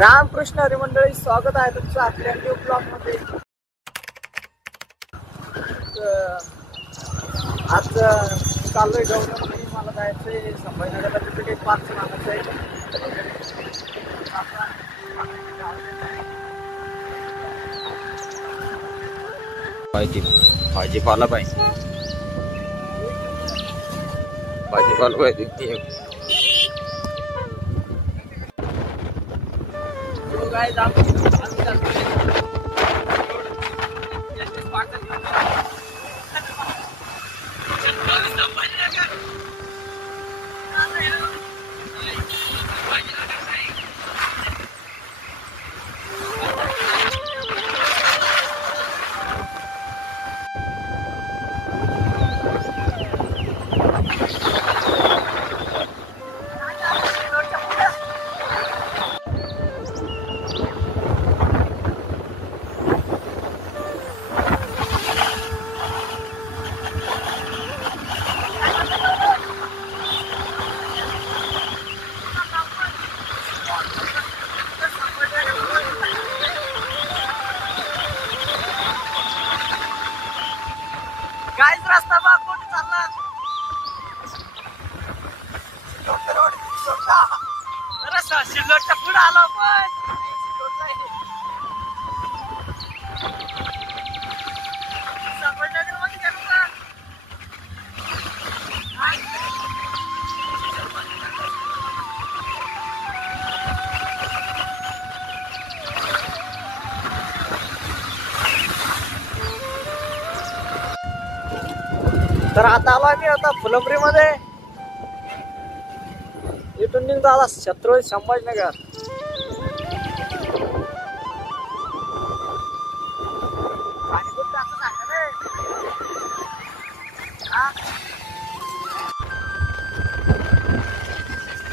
रामकृष्ण हरी मंडळी, स्वागत आहे तुमचं आपल्या न्यू ब्लॉग मध्ये। आज चाललोय गौरव, मला जायचंय संभाजीनगरला, तिथे काही पार्सल आणायचं आहे। भाजीपाला पाहिजे, भाजीपाला पाहिजे। रस्ता बघ कुठे चालला, शिल्लोटच्या पुढे आला पण संभाजीनगर मध्ये गेलो का? तर आता आलो आम्ही आता फुलंब्री मध्ये। इथून निघतो आता छत्रपती संभाजीनगर।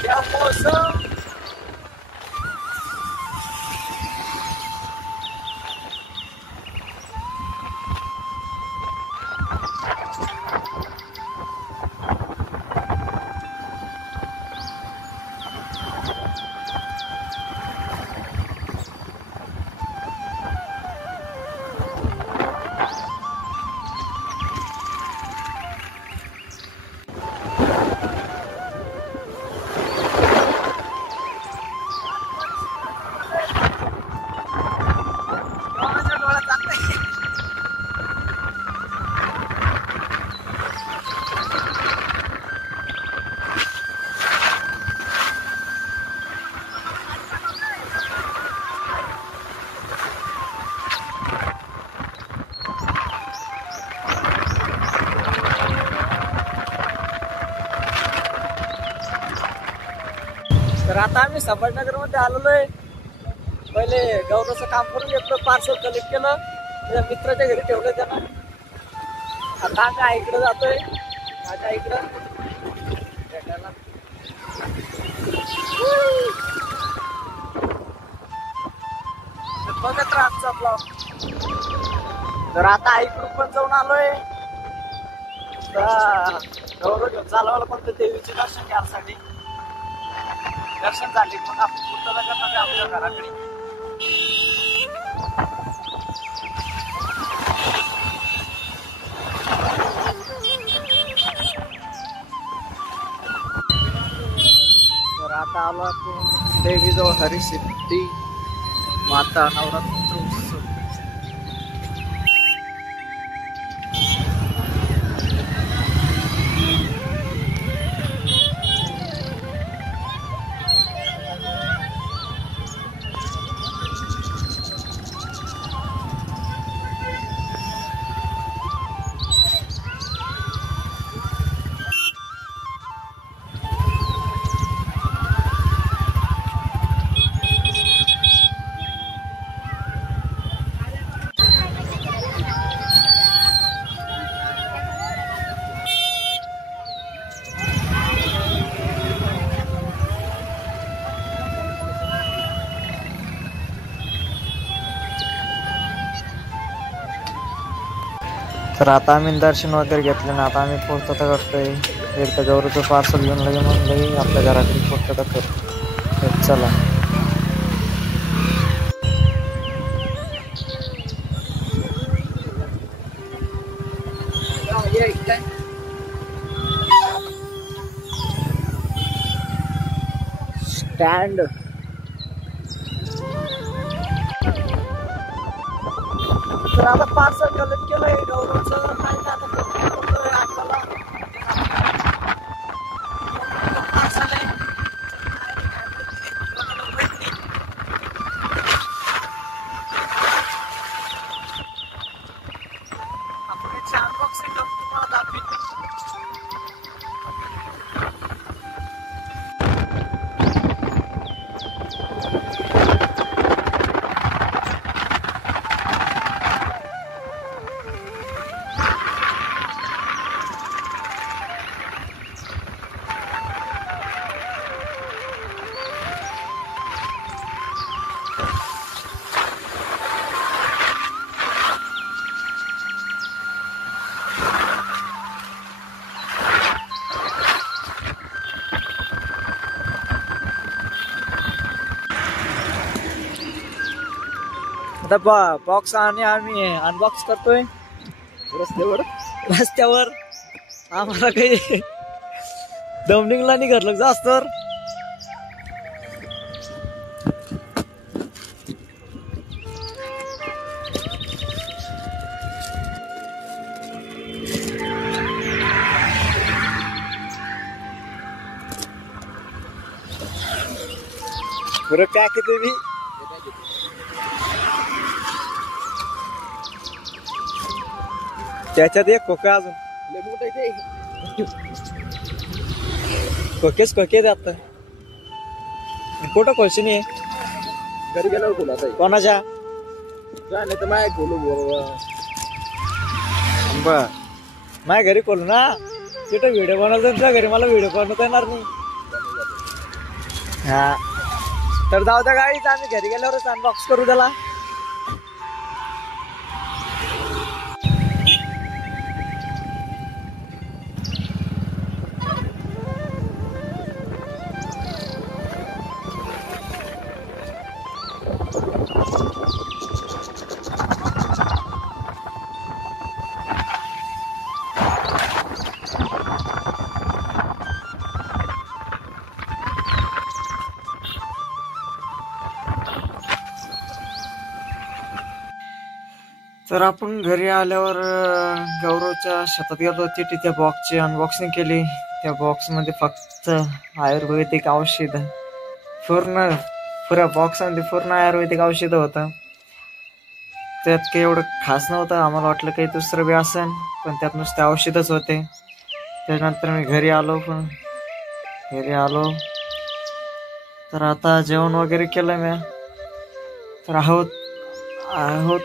क्या मौसम, तर आता आम्ही संभाजीनगर मध्ये आलेलो आहे। पहिले गौरवचं काम करून घेतलं, पार्सल कलेक्ट केलं, त्याच्या मित्राच्या घरी ठेवलं त्यानं। आता आम्ही आईकडे जातोय, माझ्या आईकडं भेटायला। बघत राहा आजचा ब्लॉग। तर आता आईकडून पण जाऊन आलोय, गौरव घेऊन चालवायला पण देवीचे दर्शन घ्यायसाठी। दर्शन झाले मग आपण पुढचं करणार आपल्या घराकडे। तर आता आलो आपण देवीजवळ, हरिसिद्धी माता नवरात्र उत्सव। तर आता आम्ही दर्शन वगैरे घेतले ना, आता आम्ही पूर्तता करतोय। एकदा गौरवचं पार्सल घेऊन लगे मग लगे आपल्या घराकडे पूर्तता करतो। चला। स्टँड. तर आता पार्सल कलेक्ट केलंय गौरवचं आणि आता करतोय आपल्याला पार्सल आहे. आपण याची अनबॉक्सिंग करून तुम्हाला दाखवेन. आता बॉक्स आणि आम्ही अनबॉक्स करतोय रस्त्यावर आम्हाला काही दमडिंगला नाही घरलं जास्त. तर पुरं पॅक येते मी. त्याच्यात एक खोका अजून खोके जात कुठं खोलशी नाही घरी गेल्यावर बोला कोणाच्या नाही तर माय बोलू बर माझ्या घरी खोलू ना तिथं व्हिडिओ बनवतो तुझ्या घरी मला व्हिडिओ बनवता येणार नाही. हा तर जाऊ द्या गाडीच आम्ही घरी गेल्यावरच अनबॉक्स करू त्याला. तर आपण घरी आल्यावर गौरवच्या शेतात गेलो तिथे त्या बॉक्सची अनबॉक्सिंग केली. त्या बॉक्स मध्ये फक्त आयुर्वेदिक औषध पुऱ्या बॉक्स मध्ये पूर्ण आयुर्वेदिक औषध होतं. त्यात काही एवढं खास नव्हतं. आम्हाला वाटलं काही दुसरं बी असेल पण त्यात नुसते औषधच होते. त्यानंतर मी घरी आलो तर आता जेवण वगैरे केलं मी. तर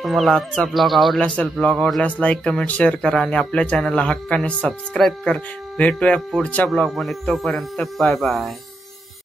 तुम्हाला आजचा ब्लॉग आवडला असेल. ब्लॉग आवडल्यास लाईक कमेंट शेअर करा आणि आपल्या चॅनलला हक्काने सबस्क्राईब कर. भेटूया पुढच्या ब्लॉग मध्ये. तोपर्यंत बाय बाय.